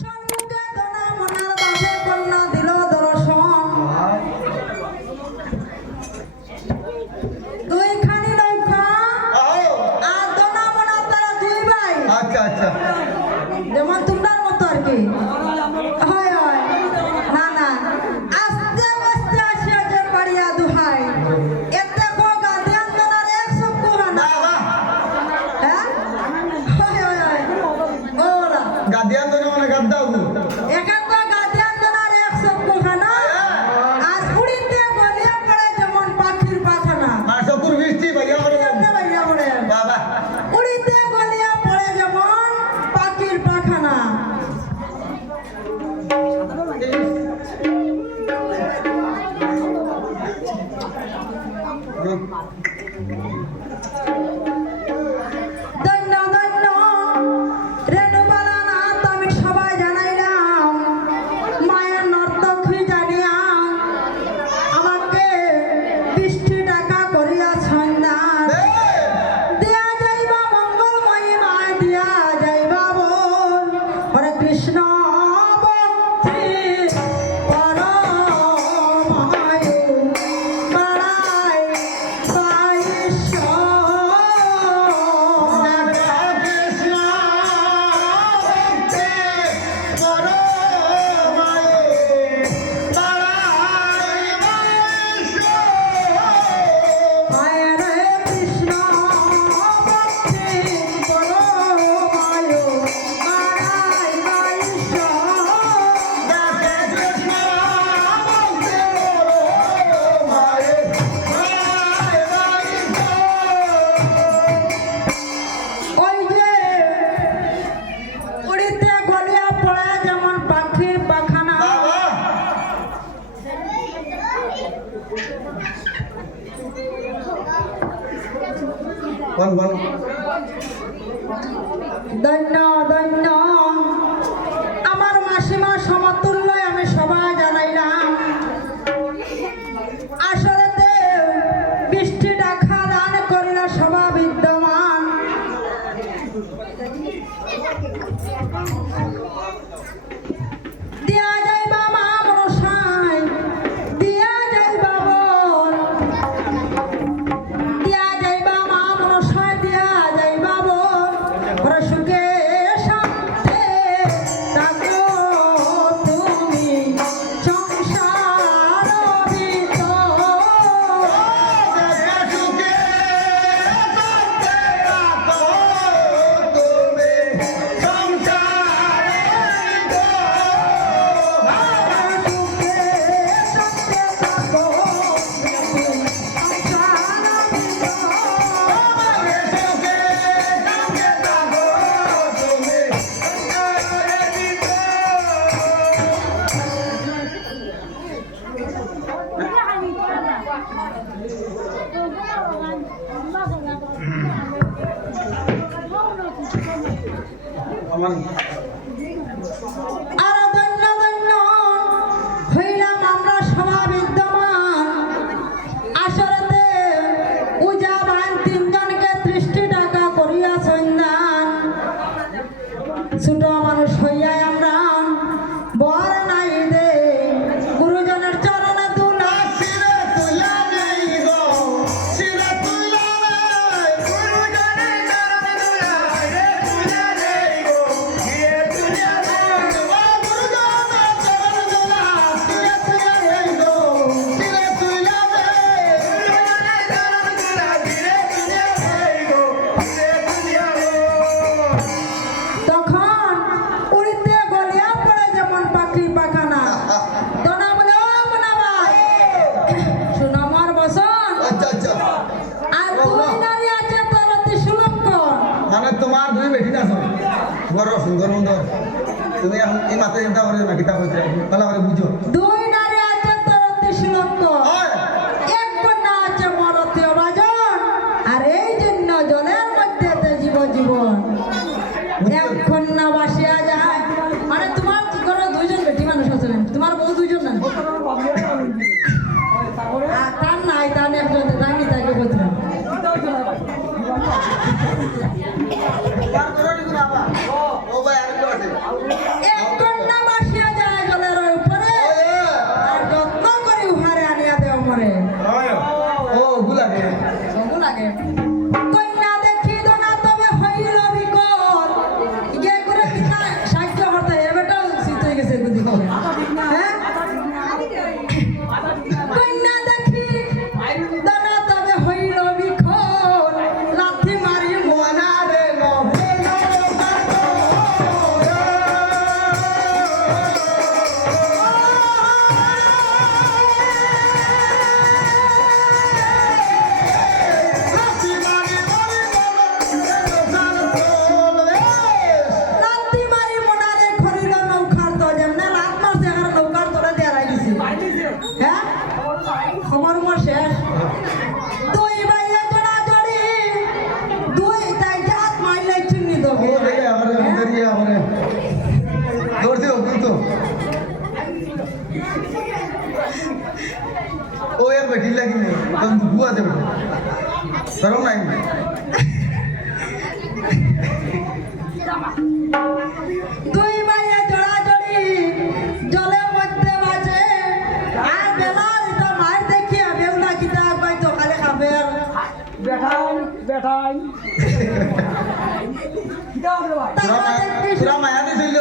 সম্মুখে দনা মনার বাসে কন্যা দিল দর্শন দুইখানি নৌকা আর দনা মনা তারা দুই ভাই আচ্ছা আচ্ছা যেমন তোমরার মতো আর কি হয় হয় না না আস্তে আস্তে আসিয়া যে পারিয়া দুহাই এতে কো গাধিয়ান দনার এক চক্ষু না হ্যাঁ হয় হয় হয় ওরা গাদিয়ান তো মানে গাদ্দাও এখান তো গাধিয়ান দনার এক চক্ষু খানা আর উড়িতে গলিয়া পড়ে যেমন পাখির পাখানা আর সকুর বৃষ্টি ভাইয়া করে এমনি বাইয়া পড়ে বাবা উড়িতে গলিয়া পড়ে যেমন পাখির পাখানা দৈন্য দৈন্য রেণুবালা নাথ আমি সবাই জানাইলাম মায়ের নর্তকী জানিয়া আমাকে 20টি টাকা করিয়া সন্ধান দিয়া যাইবা মঙ্গলময়ী মায় দিয়া যাইবা বল হরে কৃষ্ণ ভক্তি পরমায়ু বাড়াই মায়ের কৃষ্ণ ভক্তি পরমায়ু বাড়াই ওই যে উড়িতে গলিয়া পড়ে যেমন পাখির পাখানা দৈন্য দৈন্য আমার মাসিমা সমতুল্য আমি সবাই জানাইলাম আসলেতে 20টি টাকা দান করিল সভা বিদ্যমান দিয়া যাইবা মা মনসাই দিয়া যাইবা বল দিয়া যাইবা মা মনসাই দিয়া যাইবা বল ওরা সুখে শান্তে থাকো তুমি সংসার ভিতর সুখে শান্তে থাকো তুমি সংসার ভিতর আমার আর দৈন্য দৈন্য হইলাম আমরা সভা বিদ্যমান আসরেতে উজাবান 3 জনকে 30টি টাকা করিয়া সন্ধান ছোট মানুষ হইয়া আমরা বর নাই দে গুরুজনের চরণে দুলা তখন উড়িতে গলিয়া পড়ে যেমন পাখির পাখানা দনা বলে ও মনা ভাই শোনো আমার বসন আচ্ছা আচ্ছা আর দুই নারী আছে তোর অতি সুলক্ষণ মানে তোমার দুই বেটি আছো বড় সুন্দর সুন্দর তুমি এখন এই মাত্র চিন্তা করে না কিতাব হচ্ছে ভালো করে বুঝো দুই নারী আছে তোর অতি সুলক্ষণ হয় এক কন্যা আছে মোর অতি অভাজন আর এই জন্য জলের মধ্যে জীবন এক কন্যা বাসিয়া যায় মানে তোমার কি করো 2 জন বেটি মানুষ আছেন তোমার বউ 2 জন না আর তার নাই তার একজন আমি তাকে বলছিলাম ও ভাই আরেকটু আছে এক সরম নাই দুই মাইয়ে জড়াজড়ি জলের মধ্যে বাজে আর বেলার এটা মায়ের দেখিয়া বেউলা কিতা একবার তো খালি খাবে বেঠাই কিটা হবে ভাই তোরা মায়া দিছিল